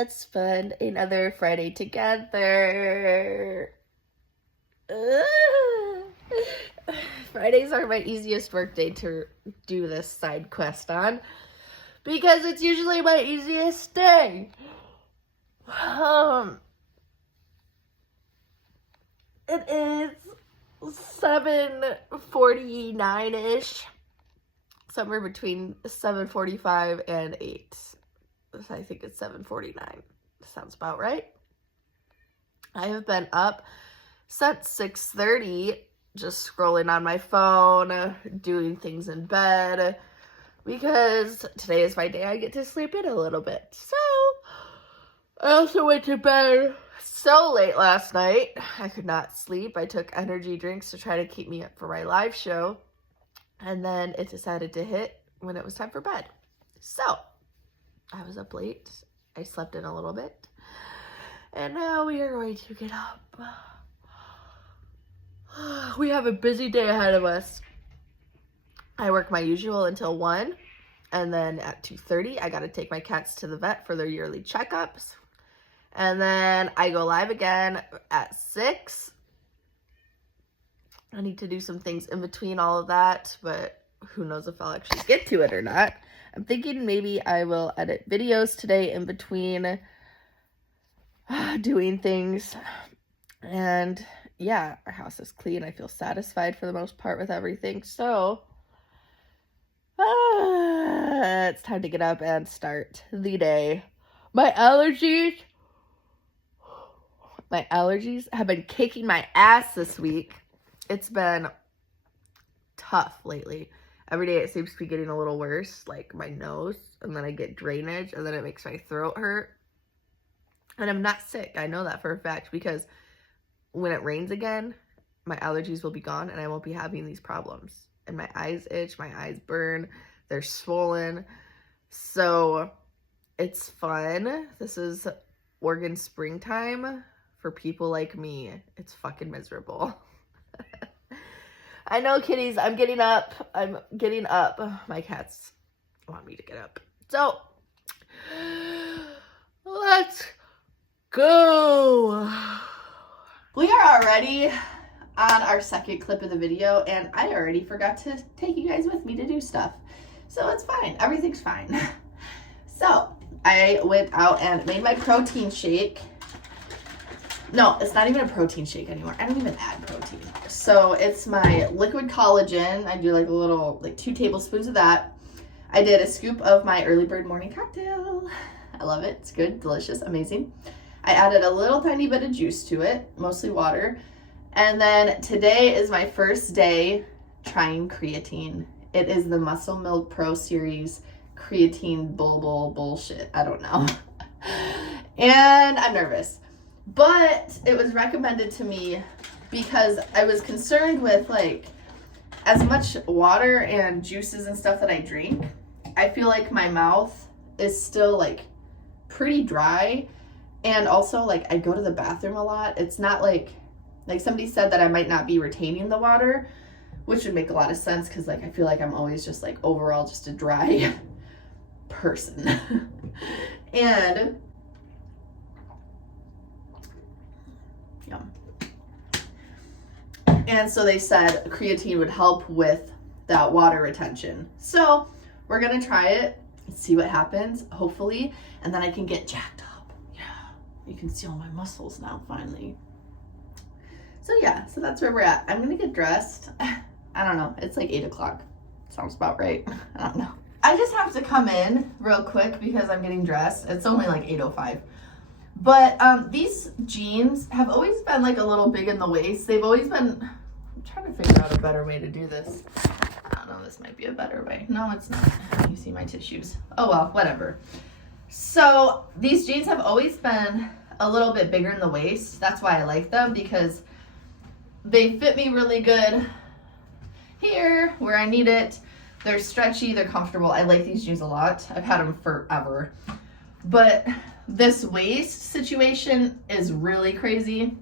let's spend another Friday together. Fridays are my easiest work day to do this side quest on because it's usually my easiest day. It is 7:49-ish, somewhere between 7:45 and 8. I think it's 7:49. Sounds about right. I have been up since 6:30, just scrolling on my phone, doing things in bed, because today is my day I get to sleep in a little bit. So, I also went to bed so late last night. I could not sleep. I took energy drinks to try to keep me up for my live show, and then it decided to hit when it was time for bed. So, I was up late. I slept in a little bit, and now we are going to get up. We have a busy day ahead of us. I work my usual until 1, and then at 2:30, I got to take my cats to the vet for their yearly checkups. And then I go live again at 6. I need to do some things in between all of that, but who knows if I'll actually get to it or not. I'm thinking maybe I will edit videos today in between doing things. And yeah, our house is clean. I feel satisfied for the most part with everything. So it's time to get up and start the day. My allergies have been kicking my ass this week. It's been tough lately. Every day it seems to be getting a little worse, like my nose, and then I get drainage, and then it makes my throat hurt. And I'm not sick. I know that for a fact, because when it rains again, my allergies will be gone, and I won't be having these problems. And my eyes itch, my eyes burn, they're swollen. So it's fun. This is Oregon springtime. For people like me, it's fucking miserable. I know, kitties. I'm getting up. My cats want me to get up. So, let's go. We are already on our second clip of the video, and I already forgot to take you guys with me to do stuff. So it's fine. Everything's fine. So, I went out and made my protein shake. No, it's not even a protein shake anymore. I don't even add protein. So it's my liquid collagen. I do like 2 tablespoons of that. I did a scoop of my early bird morning cocktail. I love it. It's good, delicious, amazing. I added a little tiny bit of juice to it, mostly water. And then today is my first day trying creatine. It is the Muscle Milk Pro Series creatine bullshit. I don't know. And I'm nervous. But it was recommended to me because I was concerned with, as much water and juices and stuff that I drink, I feel like my mouth is still, pretty dry. And also, I go to the bathroom a lot. It's not like somebody said that I might not be retaining the water, which would make a lot of sense because, I feel like I'm always just, overall just a dry person. And so they said creatine would help with that water retention. So we're going to try it and see what happens, hopefully. And then I can get jacked up. Yeah. You can see all my muscles now, finally. So yeah, so that's where we're at. I'm going to get dressed. I don't know. It's 8 o'clock. Sounds about right. I don't know. I just have to come in real quick because I'm getting dressed. It's only 8:05. But these jeans have always been a little big in the waist. They've always been, I'm trying to figure out a better way to do this. I don't know, this might be a better way. No, it's not. You see my tissues. Oh well, whatever. So these jeans have always been a little bit bigger in the waist. That's why I like them, because they fit me really good here where I need it. They're stretchy, they're comfortable. I like these jeans a lot. I've had them forever. But this waist situation is really crazy.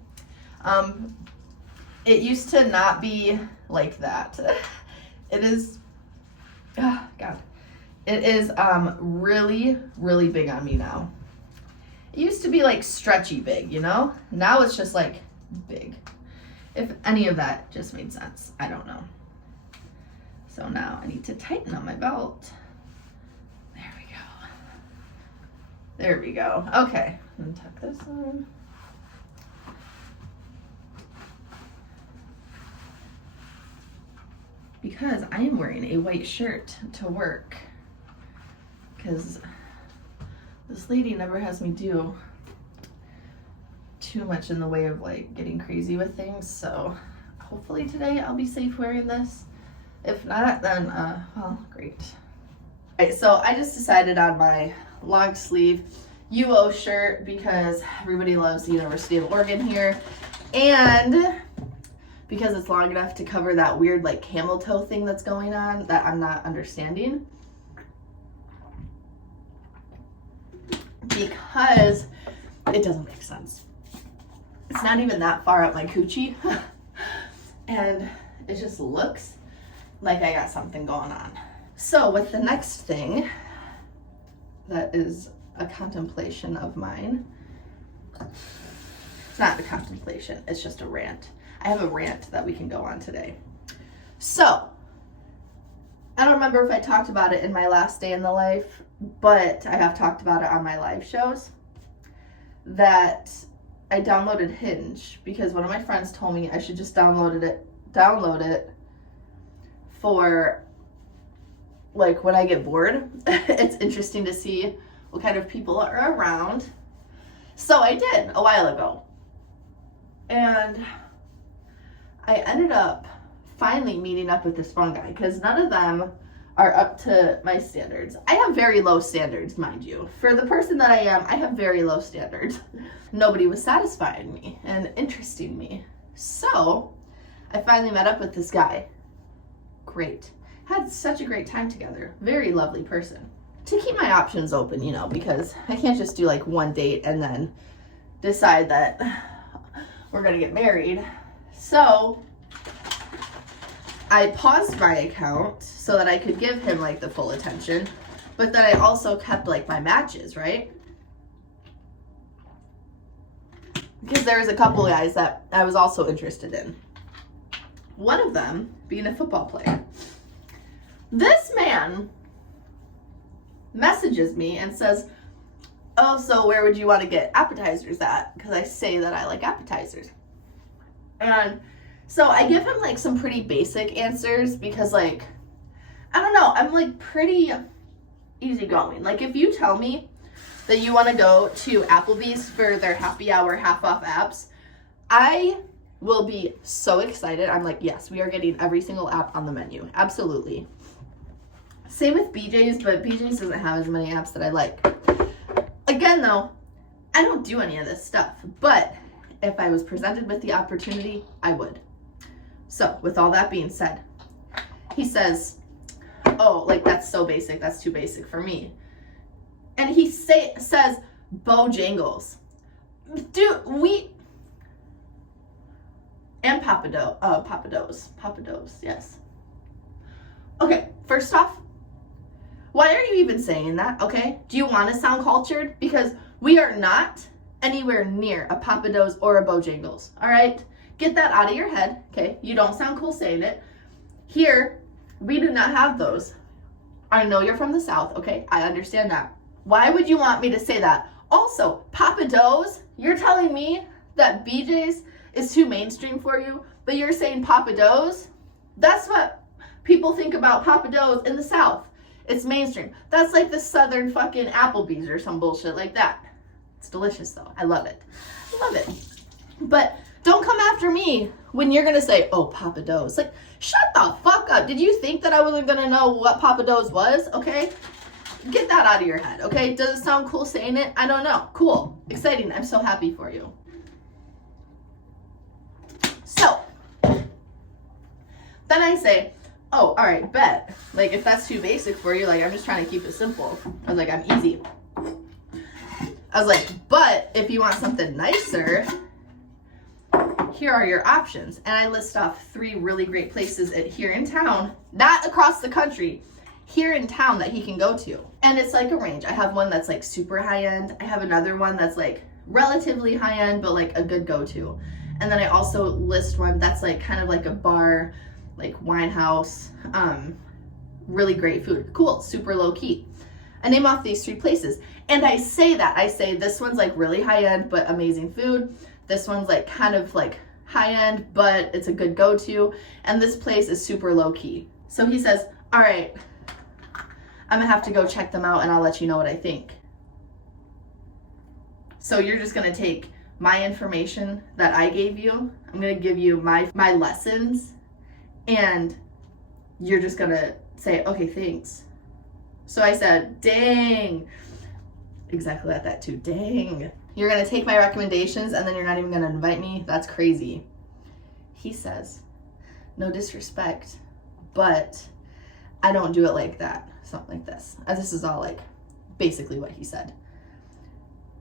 It used to not be like that. It is, oh God. It is really, really big on me now. used to be like stretchy big, you know? Now it's just like big. If any of that just made sense, I don't know. So now I need to tighten on my belt. There we go. There we go. Okay, and tuck this on. Because I am wearing a white shirt to work. Because this lady never has me do too much in the way of like getting crazy with things. So hopefully today I'll be safe wearing this. If not, then, well, great. Alright, so I just decided on my long sleeve UO shirt because everybody loves the University of Oregon here. And because it's long enough to cover that weird like camel toe thing that's going on that I'm not understanding. Because it doesn't make sense. It's not even that far up my coochie. And it just looks like I got something going on. So with the next thing that is a contemplation of mine, it's not a contemplation, it's just a rant. I have a rant that we can go on today. So, I don't remember if I talked about it in my last day in the life, but I have talked about it on my live shows, that I downloaded Hinge because one of my friends told me I should just download it for like when I get bored. It's interesting to see what kind of people are around. So I did a while ago. And I ended up finally meeting up with this one guy because none of them are up to my standards. I have very low standards, mind you. For the person that I am, I have very low standards. Nobody was satisfying me and interesting me. So I finally met up with this guy. Great. Had such a great time together. Very lovely person. To keep my options open, you know, because I can't just do like one date and then decide that we're gonna get married. So I paused my account so that I could give him like the full attention, but then I also kept like my matches, right? Because there's a couple guys that I was also interested in. One of them being a football player. This man messages me and says, oh, so where would you want to get appetizers at? Because I say that I like appetizers. And so I give him like some pretty basic answers because like, I don't know, I'm like pretty easygoing. Like if you tell me that you want to go to Applebee's for their happy hour half off apps, I will be so excited. I'm like, yes, we are getting every single app on the menu. Absolutely. Same with BJ's, but BJ's doesn't have as many apps that I like. Again though, I don't do any of this stuff, but if I was presented with the opportunity, I would. So with all that being said, he says, oh, like that's so basic, that's too basic for me. And he says Bojangles. Dude, and Papados, yes. Okay, first off, why are you even saying that, okay? Do you want to sound cultured? Because we are not anywhere near a Papados or a Bojangles, all right? Get that out of your head, okay? You don't sound cool saying it. Here, we do not have those. I know you're from the South, okay? I understand that. Why would you want me to say that? Also, Papados, you're telling me that BJ's is too mainstream for you, but you're saying Papados? That's what people think about Papados in the South. It's mainstream. That's like the Southern fucking Applebee's or some bullshit like that. It's delicious though. I love it. I love it. But don't come after me when you're gonna say, oh, Papados. Like, shut the fuck up. Did you think that I wasn't gonna know what Papados was? Okay? Get that out of your head, okay? Does it sound cool saying it? I don't know. Cool. Exciting. I'm so happy for you. So, then I say, oh, all right, bet. Like, if that's too basic for you, like, I'm just trying to keep it simple. I was like, I'm easy. I was like, but if you want something nicer, here are your options. And I list off 3 really great places here in town, not across the country, here in town that he can go to. And it's like a range. I have one that's like super high end. I have another one that's like relatively high end, but like a good go-to. And then I also list one that's like kind of like a bar, like wine house, really great food. Cool, super low key. I name off these 3 places. And I say that. I say this one's like really high end, but amazing food. This one's like kind of like high end, but it's a good go-to. And this place is super low key. So he says, all right, I'm gonna have to go check them out and I'll let you know what I think. So you're just gonna take my information that I gave you. I'm gonna give you my lessons, and you're just gonna say, okay, thanks. So I said, dang. Exactly like that too, dang. You're gonna take my recommendations and then you're not even gonna invite me? That's crazy. He says, no disrespect, but I don't do it like that. Something like this. This is all like basically what he said.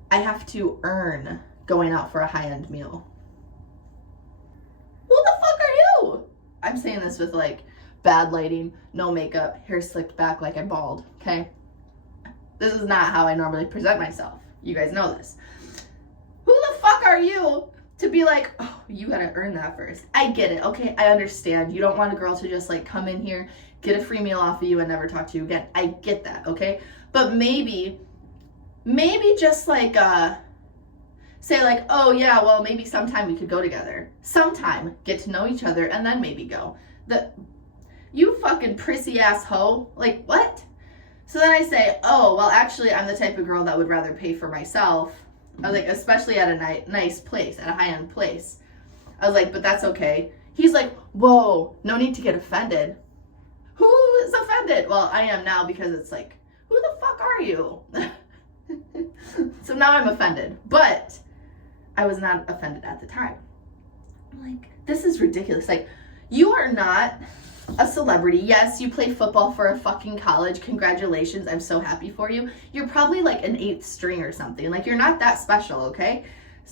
I have to earn going out for a high-end meal. Who the fuck are you? I'm saying this with like bad lighting, no makeup, hair slicked back like I'm bald, okay? This is not how I normally present myself. You guys know this. Who the fuck are you to be like, oh, you gotta earn that first? I get it, okay? I understand. You don't want a girl to just like come in here, get a free meal off of you and never talk to you again. I get that, okay? But maybe just like, say like, oh yeah, well maybe sometime we could go together. Sometime, get to know each other and then maybe go. You fucking prissy ass hoe. Like, what? So then I say, oh, well actually I'm the type of girl that would rather pay for myself. I was like, especially at a nice place, at a high-end place. I was like, but that's okay. He's like, whoa, no need to get offended. Who is offended? Well, I am now because it's like, who the fuck are you? So now I'm offended, but I was not offended at the time. I'm like, this is ridiculous. Like, you are not a celebrity. Yes, you play football for a fucking college. Congratulations. I'm so happy for you. You're probably like an 8th string or something. Like, you're not that special, okay?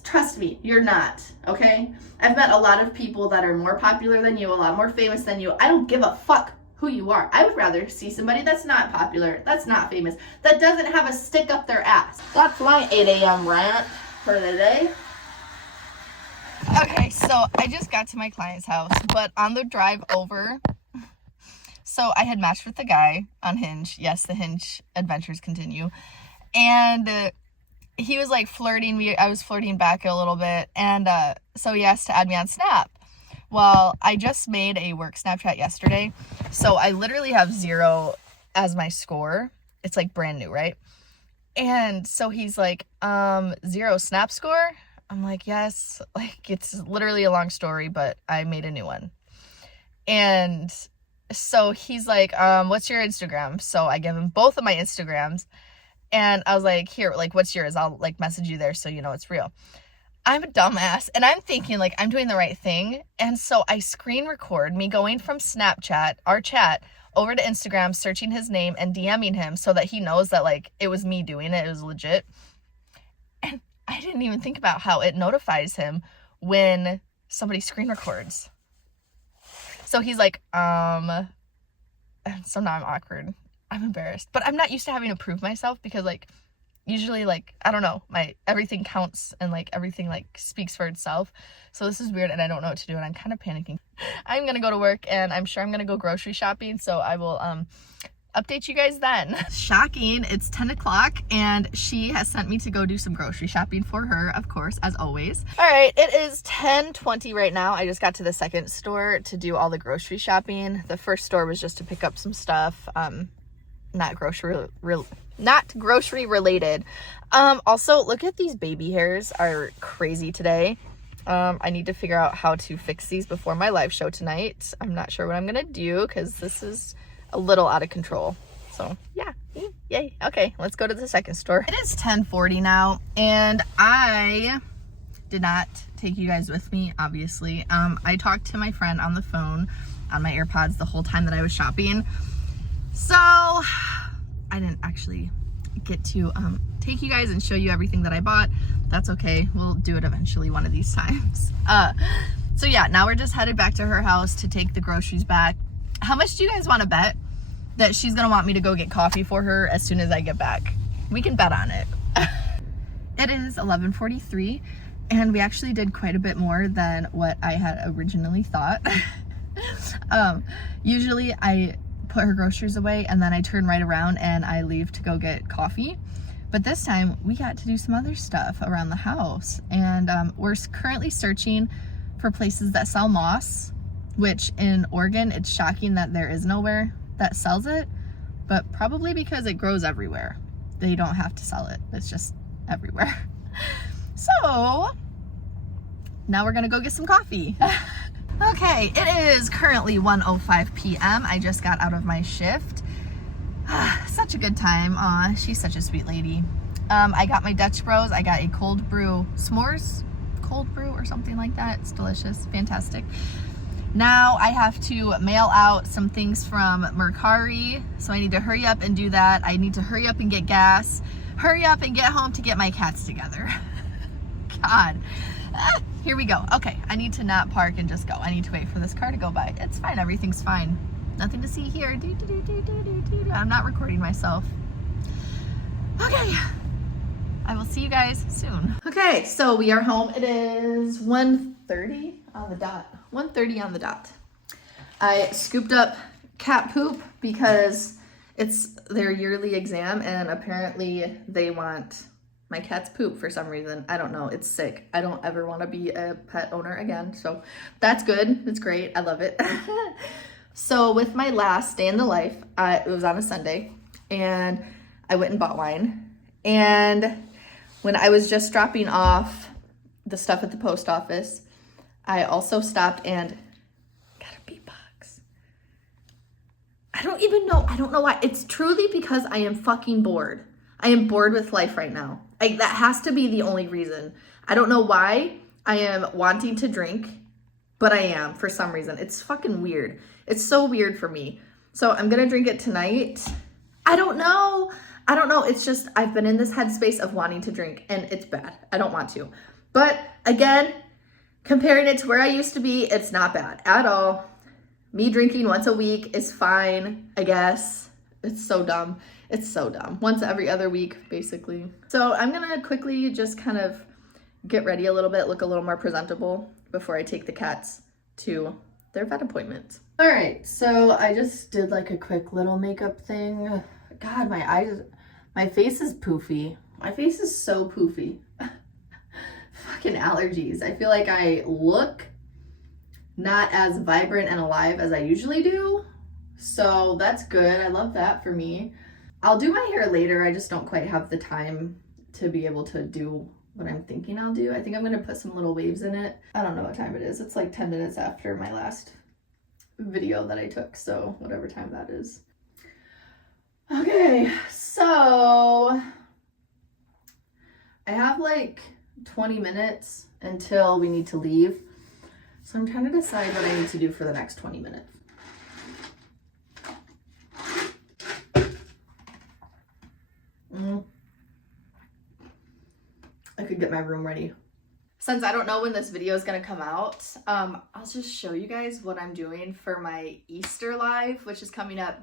Trust me, you're not, okay? I've met a lot of people that are more popular than you, a lot more famous than you. I don't give a fuck who you are. I would rather see somebody that's not popular, that's not famous, that doesn't have a stick up their ass. That's my 8 a.m. rant for the day. Okay, so I just got to my client's house, but on the drive over, so I had matched with the guy on Hinge. Yes, the Hinge adventures continue. And he was like flirting. I was flirting back a little bit. And so he asked to add me on Snap. Well, I just made a work Snapchat yesterday. So I literally have 0 as my score. It's like brand new, right? And so he's like, 0 Snap score? I'm like, yes. Like, it's literally a long story, but I made a new one. And so he's like, what's your Instagram? So I give him both of my Instagrams. And I was like, here, like, what's yours? I'll like message you there so you know it's real. I'm a dumbass, and I'm thinking like I'm doing the right thing. And so I screen record me going from Snapchat, our chat, over to Instagram, searching his name and DMing him so that he knows that like it was me doing it. It was legit. And I didn't even think about how it notifies him when somebody screen records. So he's like, so now I'm awkward. I'm embarrassed. But I'm not used to having to prove myself because like usually like, I don't know, my everything counts and like everything like speaks for itself. So this is weird and I don't know what to do and I'm kind of panicking. I'm going to go to work and I'm sure I'm going to go grocery shopping. So I will update you guys then. Shocking, it's 10 o'clock and she has sent me to go do some grocery shopping for her, of course, as always. All right, it is 10:20 right now. I just got to the second store to do all the grocery shopping. The first store was just to pick up some stuff, not grocery related. Also, look at these baby hairs are crazy today. I need to figure out how to fix these before my live show tonight. I'm not sure what I'm gonna do because this is a little out of control. So yeah, yay. Okay, let's go to the second store. It is 10:40 now and I did not take you guys with me, obviously. I talked to my friend on the phone on my AirPods the whole time that I was shopping. So I didn't actually get to take you guys and show you everything that I bought. That's okay. We'll do it eventually one of these times. So yeah, now we're just headed back to her house to take the groceries back. How much do you guys want to bet that she's gonna want me to go get coffee for her as soon as I get back. We can bet on it. It is 11:43 and we actually did quite a bit more than what I had originally thought. Usually I put her groceries away and then I turn right around and I leave to go get coffee. But this time we got to do some other stuff around the house, and we're currently searching for places that sell moss, which in Oregon, it's shocking that there is nowhere that sells it, but probably because it grows everywhere. They don't have to sell it. It's just everywhere. So now we're gonna go get some coffee. Okay, it is currently 1:05 p.m. I just got out of my shift. Such a good time. Aw, she's such a sweet lady. I got my Dutch Bros. I got a cold brew s'mores, cold brew or something like that. It's delicious, fantastic. Now I have to mail out some things from Mercari, so I need to hurry up and do that. I need to hurry up and get gas, hurry up and get home to get my cats together. God. Here we go. Okay, I need to not park and just go. I need to wait for this car to go by. It's fine, everything's fine. Nothing to see here. I'm not recording myself. Okay, I will see you guys soon. Okay, so we are home. It is 1:30 on the dot. 1:30 on the dot. I scooped up cat poop because it's their yearly exam and apparently they want my cat's poop for some reason. I don't know. It's sick. I don't ever want to be a pet owner again. So that's good. It's great. I love it. So with my last day in the life, it was on a Sunday and I went and bought wine. And when I was just dropping off the stuff at the post office, I also stopped and got a beatbox. I don't know why. It's truly because I am fucking bored. I am bored with life right now. That has to be the only reason. I don't know why I am wanting to drink, but I am for some reason. It's fucking weird. It's so weird for me. So I'm gonna drink it tonight. I don't know. It's just, I've been in this headspace of wanting to drink and it's bad. I don't want to. But again, comparing it to where I used to be, it's not bad at all. Me drinking once a week is fine, I guess. It's so dumb. It's so dumb. Once every other week, basically. So I'm gonna quickly just kind of get ready a little bit, look a little more presentable before I take the cats to their vet appointment. All right, so I just did like a quick little makeup thing. God, my face is poofy. My face is so poofy. Fucking allergies. I feel like I look not as vibrant and alive as I usually do. So that's good. I love that for me. I'll do my hair later. I just don't quite have the time to be able to do what I'm thinking I'll do. I think I'm gonna put some little waves in it. I don't know what time it is. It's like 10 minutes after my last video that I took, so whatever time that is. Okay, so I have like 20 minutes until we need to leave. So I'm trying to decide what I need to do for the next 20 minutes. I could get my room ready. Since I don't know when this video is going to come out, I'll just show you guys what I'm doing for my Easter live, which is coming up.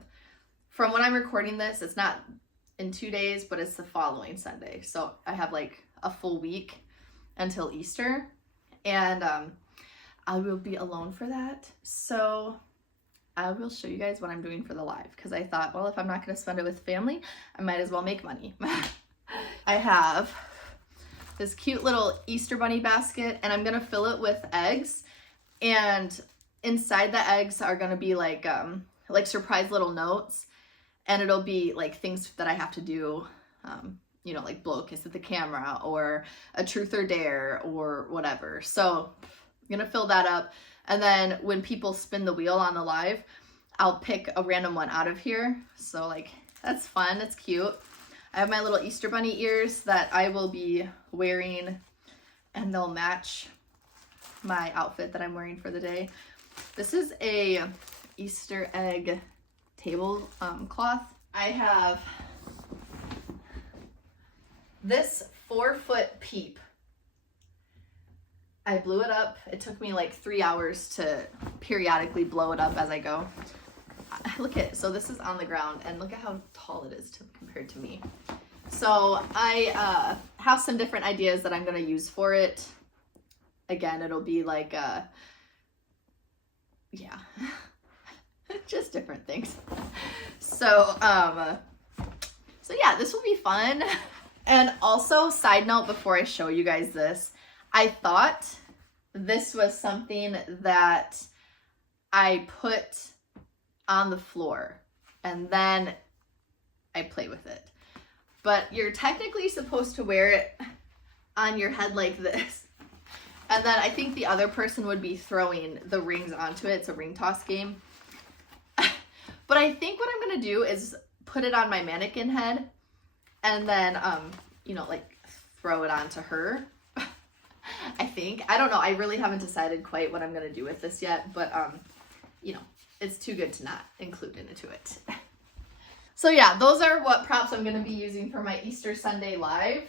From when I'm recording this, it's not in 2 days, but it's the following Sunday. So I have like a full week until Easter, and I will be alone for that. So I will show you guys what I'm doing for the live, because I thought, well, if I'm not going to spend it with family, I might as well make money. I have this cute little Easter bunny basket, and I'm going to fill it with eggs, and inside the eggs are going to be like surprise little notes, and it'll be like things that I have to do, you know, like blow a kiss at the camera or a truth or dare or whatever. So I'm going to fill that up. And then when people spin the wheel on the live, I'll pick a random one out of here. So like, that's fun. That's cute. I have my little Easter bunny ears that I will be wearing, and they'll match my outfit that I'm wearing for the day. This is a Easter egg table cloth. I have this 4-foot peep. I blew it up. It took me like 3 hours to periodically blow it up as I go. look at, so this is on the ground, and look at how tall it is compared to me. So I have some different ideas that I'm going to use for it. Again, it'll be like, yeah, just different things. So yeah, this will be fun. And also, side note, before I show you guys this, I thought this was something that I put on the floor and then I play with it. But you're technically supposed to wear it on your head like this. And then I think the other person would be throwing the rings onto it. It's a ring toss game. But I think what I'm going to do is put it on my mannequin head and then, you know, like throw it onto her. I think. I don't know. I really haven't decided quite what I'm going to do with this yet. But, you know, it's too good to not include into it. So yeah, those are what props I'm going to be using for my Easter Sunday live.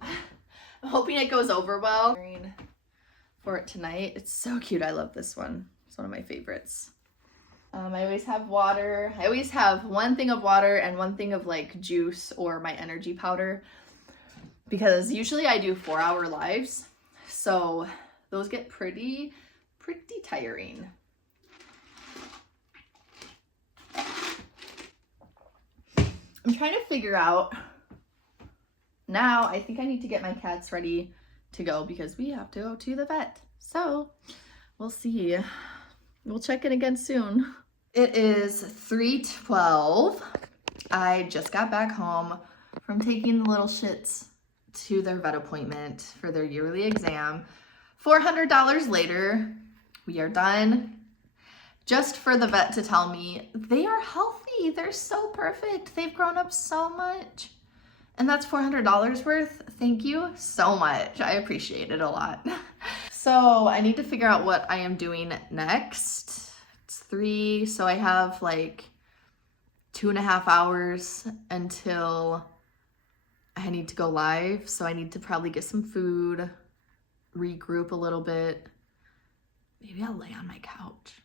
I'm hoping it goes over well for it tonight. It's so cute. I love this one. It's one of my favorites. I always have water. I always have one thing of water and one thing of like juice or my energy powder, because usually I do 4-hour lives. So those get pretty tiring. I'm trying to figure out now. I think I need to get my cats ready to go because we have to go to the vet. So we'll see. We'll check in again soon. It is 3:12. I just got back home from taking the little shits to their vet appointment for their yearly exam. $400 later, we are done. Just for the vet to tell me they are healthy. They're so perfect. They've grown up so much. And that's $400 worth. Thank you so much. I appreciate it a lot. So I need to figure out what I am doing next. It's 3, so I have like 2.5 hours until I need to go live. So I need to probably get some food, regroup a little bit. Maybe I'll lay on my couch.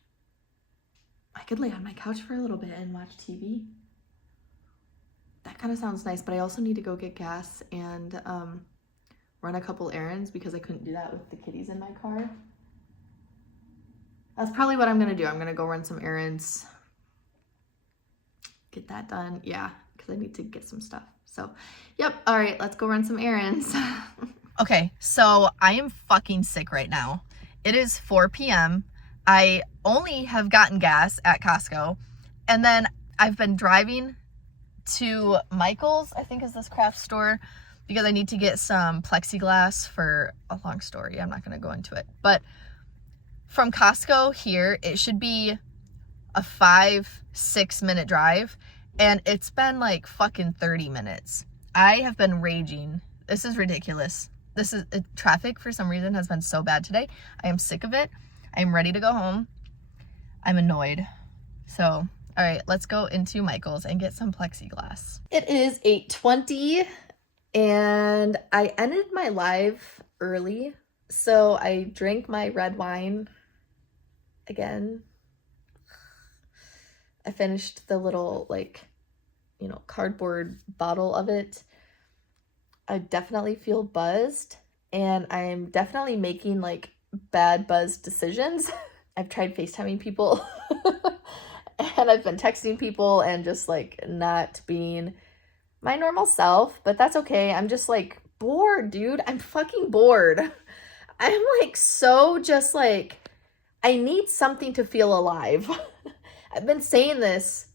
I could lay on my couch for a little bit and watch TV. That kind of sounds nice, but I also need to go get gas and run a couple errands because I couldn't do that with the kitties in my car. That's probably what I'm going to do. I'm going to go run some errands. Get that done. Yeah, because I need to get some stuff. So, yep. All right, let's go run some errands. Okay, so I am fucking sick right now. It is 4 p.m. I only have gotten gas at Costco, and then I've been driving to Michael's, I think is this craft store, because I need to get some plexiglass for a long story. I'm not going to go into it. But from Costco here, it should be a 5-6 minute drive, and it's been like fucking 30 minutes. I have been raging. This is ridiculous. This is traffic for some reason has been so bad today. I am sick of it. I am ready to go home. I'm annoyed. So, all right, let's go into Michael's and get some plexiglass. It is 8:20 and I ended my live early. So I drank my red wine again. I finished the little like, you know, cardboard bottle of it. I definitely feel buzzed and I'm definitely making like bad buzz decisions. I've tried FaceTiming people and I've been texting people and just like not being my normal self, but that's okay. I'm just like bored, dude. I'm fucking bored. I'm like so just like, I need something to feel alive. I've been saying this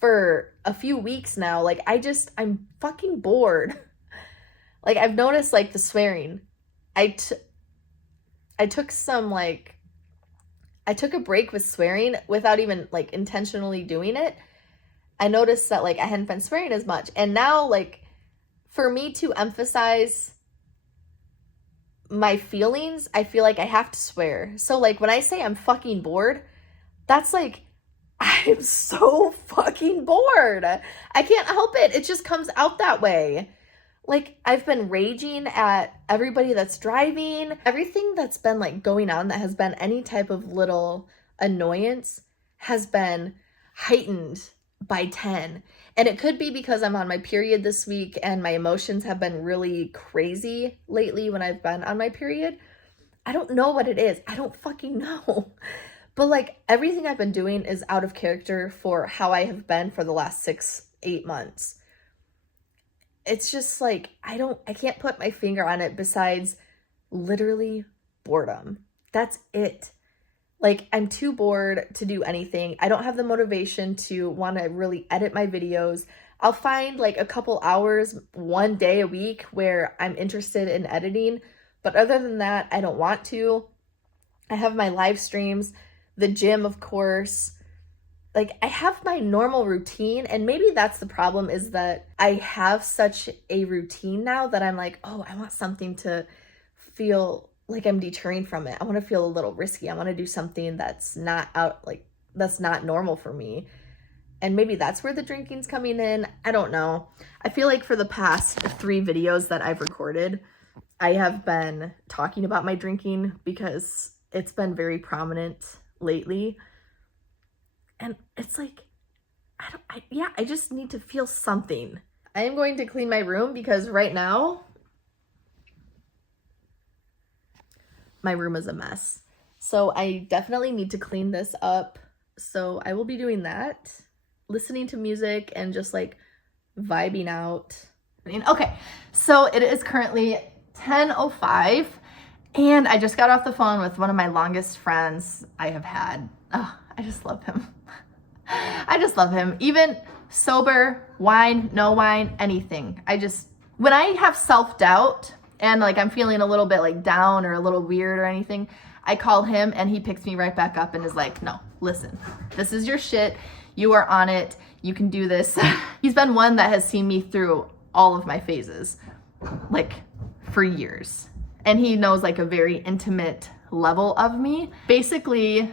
for a few weeks now. Like I'm fucking bored. Like I've noticed like the swearing. I took a break with swearing without even like intentionally doing it. I noticed that like I hadn't been swearing as much. And now like for me to emphasize my feelings, I feel like I have to swear. So like when I say I'm fucking bored, that's like I'm so fucking bored. I can't help it. It just comes out that way. Like, I've been raging at everybody that's driving. Everything that's been, like, going on that has been any type of little annoyance has been, heightened by 10. And it could be because I'm on my period this week and my emotions have been really crazy lately when I've been on my period. I don't know what it is. I don't fucking know. But like everything I've been doing is out of character for how I have been for the last 6-8 months. It's just like, I can't put my finger on it besides literally boredom. That's it. Like, I'm too bored to do anything. I don't have the motivation to want to really edit my videos. I'll find like a couple hours, one day a week where I'm interested in editing. But other than that, I don't want to. I have my live streams, the gym, of course. Like, I have my normal routine, and maybe that's the problem, is that I have such a routine now that I'm like, oh, I want something to feel like I'm deterring from it. I want to feel a little risky. I want to do something that's not that's not normal for me. And maybe that's where the drinking's coming in. I don't know. I feel like for the past 3 videos that I've recorded, I have been talking about my drinking because it's been very prominent lately. And it's like, I just need to feel something. I am going to clean my room because right now, my room is a mess. So I definitely need to clean this up. So I will be doing that, listening to music and just like vibing out. Okay, so it is currently 10:05 and I just got off the phone with one of my longest friends I have had. Oh, I just love him. I just love him. Even sober, wine, no wine, anything. When I have self-doubt and like I'm feeling a little bit like down or a little weird or anything, I call him and he picks me right back up and is like, no, listen, this is your shit. You are on it. You can do this. He's been one that has seen me through all of my phases, like for years. And he knows like a very intimate level of me. Basically,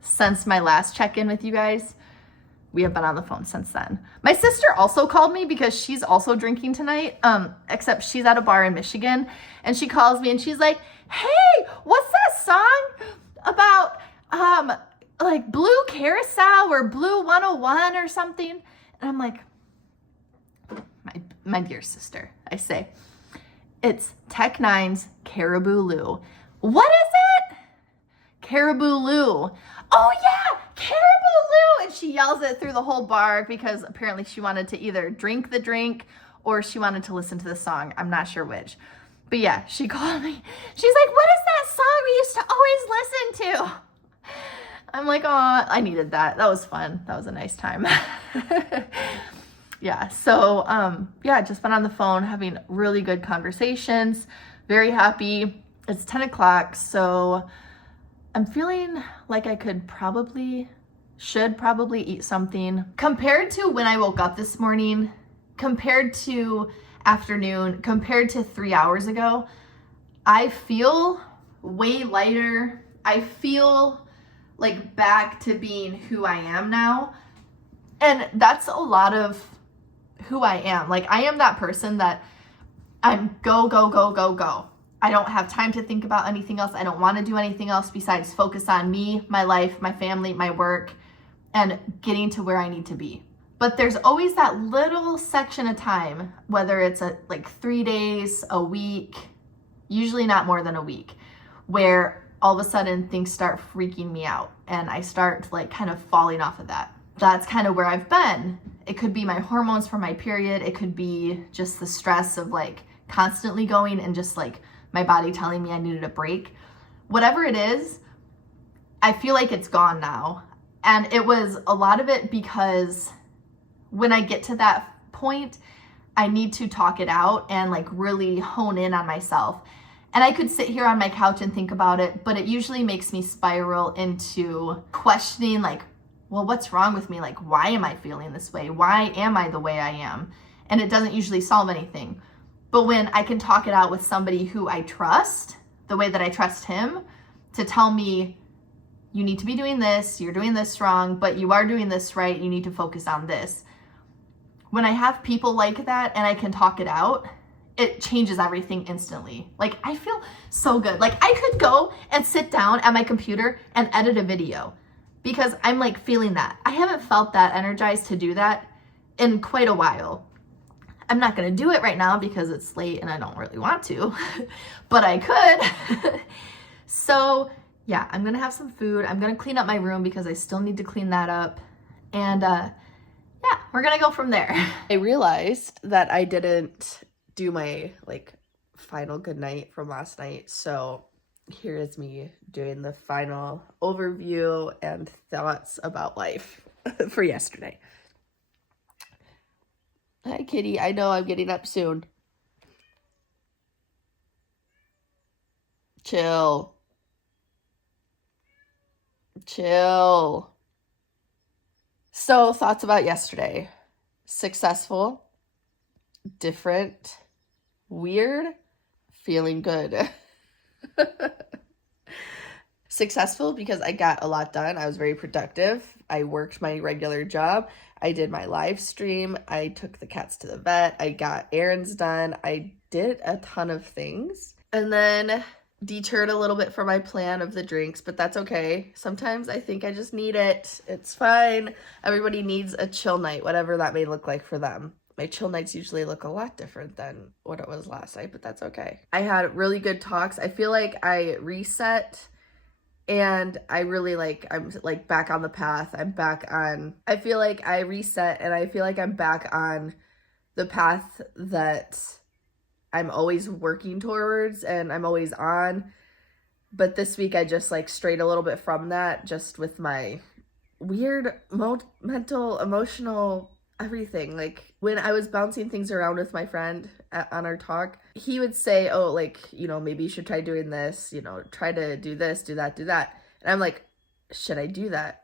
since my last check-in with you guys, we have been on the phone since then. My sister also called me because she's also drinking tonight, except she's at a bar in Michigan, and she calls me and she's like, hey, what's that song about like Blue Carousel or Blue 101 or something? And I'm like, my dear sister, I say, it's Tech Nine's Caribou Lou. What is it? Caribou Lou. Oh yeah, Caribou Lou! And she yells it through the whole bar because apparently she wanted to either drink the drink or she wanted to listen to the song. I'm not sure which. But yeah, she called me. She's like, what is that song we used to always listen to? I'm like, oh, I needed that. That was fun. That was a nice time. Yeah, so yeah, just been on the phone having really good conversations. Very happy. It's 10 o'clock, so I'm feeling like I should probably eat something. Compared to when I woke up this morning, compared to afternoon, compared to 3 hours ago, I feel way lighter. I feel like back to being who I am now. And that's a lot of who I am. Like, I am that person that I'm go, go, go, go, go. I don't have time to think about anything else. I don't want to do anything else besides focus on me, my life, my family, my work, and getting to where I need to be. But there's always that little section of time, whether it's like 3 days, a week, usually not more than a week, where all of a sudden things start freaking me out and I start like kind of falling off of that. That's kind of where I've been. It could be my hormones from my period. It could be just the stress of like constantly going and just like my body telling me I needed a break. Whatever it is, I feel like it's gone now. And it was a lot of it because when I get to that point, I need to talk it out and like really hone in on myself. And I could sit here on my couch and think about it, but it usually makes me spiral into questioning like, well, what's wrong with me? Like, why am I feeling this way? Why am I the way I am? And it doesn't usually solve anything. But when I can talk it out with somebody who I trust, the way that I trust him, to tell me, you need to be doing this, you're doing this wrong, but you are doing this right, you need to focus on this. When I have people like that and I can talk it out, it changes everything instantly. Like, I feel so good. Like, I could go and sit down at my computer and edit a video. because I'm like feeling that. I haven't felt that energized to do that in quite a while. I'm not going to do it right now because it's late and I don't really want to, but I could. So yeah, I'm going to have some food. I'm going to clean up my room because I still need to clean that up. And yeah, we're going to go from there. I realized that I didn't do my like final good night from last night. So here is me doing the final overview and thoughts about life for yesterday. Hi, kitty. I know I'm getting up soon. Chill. Chill. So, thoughts about yesterday. Successful, different, weird, feeling good. Successful because I got a lot done. I was very productive. I worked my regular job. I did my live stream. I took the cats to the vet. I got errands done. I did a ton of things. And then deterred a little bit from my plan of the drinks, but that's okay. Sometimes I think I just need it. It's fine. Everybody needs a chill night, whatever that may look like for them. My chill nights usually look a lot different than what it was last night, but that's okay. I had really good talks. I feel like I reset and I really I'm like back on the path. I feel like I reset and I feel like I'm back on the path that I'm always working towards and I'm always on. But this week I just like strayed a little bit from that, just with my weird mental, emotional, everything. Like when I was bouncing things around with my friend on our talk, he would say, oh, like, you know, maybe you should try doing this, you know, try to do this, do that, do that. And I'm like, should I do that?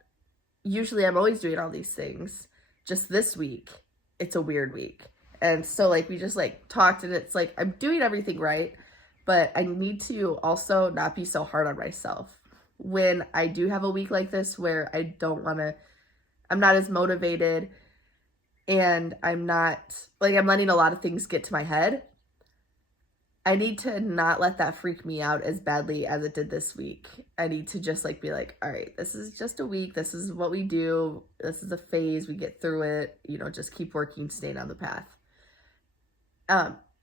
Usually I'm always doing all these things. Just this week, it's a weird week. And so like we just like talked and it's like I'm doing everything right, but I need to also not be so hard on myself. When I do have a week like this where I'm not as motivated and I'm letting a lot of things get to my head, I need to not let that freak me out as badly as it did this week. I need to just like be like, all right, this is just a week. This is what we do. This is a phase. We get through it. You know, just keep working, staying on the path.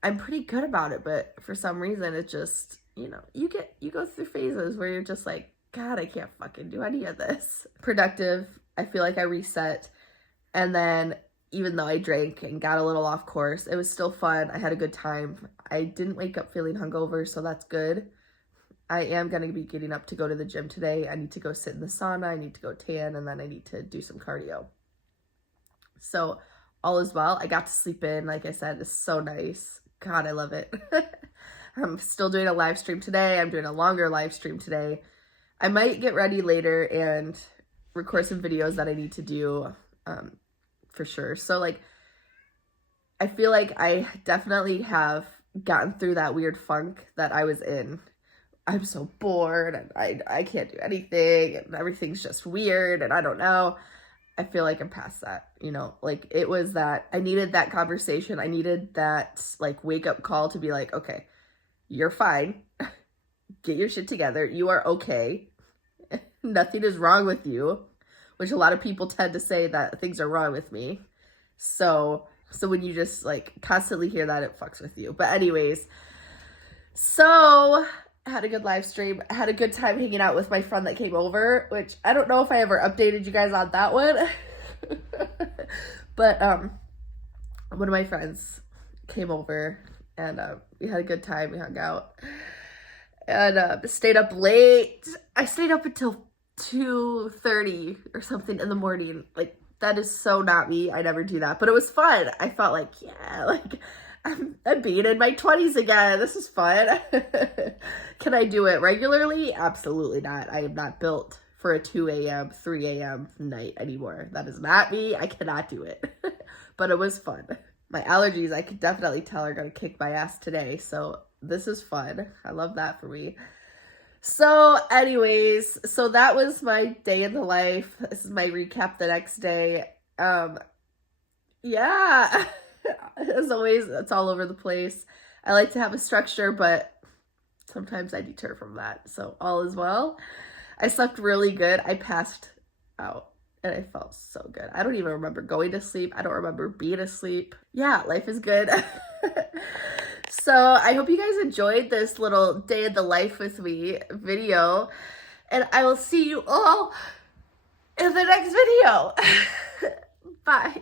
I'm pretty good about it, but for some reason it just, you know, you go through phases where you're just like, God, I can't fucking do any of this. Productive. I feel like I reset. And then even though I drank and got a little off course, it was still fun. I had a good time. I didn't wake up feeling hungover, so that's good. I am going to be getting up to go to the gym today. I need to go sit in the sauna. I need to go tan, and then I need to do some cardio. So all is well. I got to sleep in. Like I said, it's so nice. God, I love it. I'm still doing a live stream today. I'm doing a longer live stream today. I might get ready later and record some videos that I need to do for sure. So like, I feel like I definitely have gotten through that weird funk that I was in. I'm so bored and I can't do anything and everything's just weird and I don't know. I feel like I'm past that, you know, like it was that I needed that conversation. I needed that like wake up call to be like, okay, you're fine. Get your shit together. You are okay. Nothing is wrong with you, which a lot of people tend to say that things are wrong with me. So when you just like constantly hear that, it fucks with you. But anyways, so I had a good live stream. I had a good time hanging out with my friend that came over, which I don't know if I ever updated you guys on that one. But one of my friends came over and we had a good time. We hung out and stayed up late. I stayed up until 2:30 or something in the morning. Like, that is so not me. I never do that, but it was fun. I felt like, yeah, like I'm being in my 20s again. This is fun. Can I do it regularly? Absolutely not. I am not built for a 2 a.m., 3 a.m. night anymore. That is not me. I cannot do it. But it was fun. My allergies, I could definitely tell, are going to kick my ass today. So this is fun. I love that for me. So anyways, so that was my day in the life. This is my recap the next day. Yeah. As always, it's all over the place. I like to have a structure, but sometimes I deter from that. So all is well. I slept really good. I passed out. And I felt so good. I don't even remember going to sleep. I don't remember being asleep. Yeah, life is good. So I hope you guys enjoyed this little day in the life with me video. And I will see you all in the next video. Bye.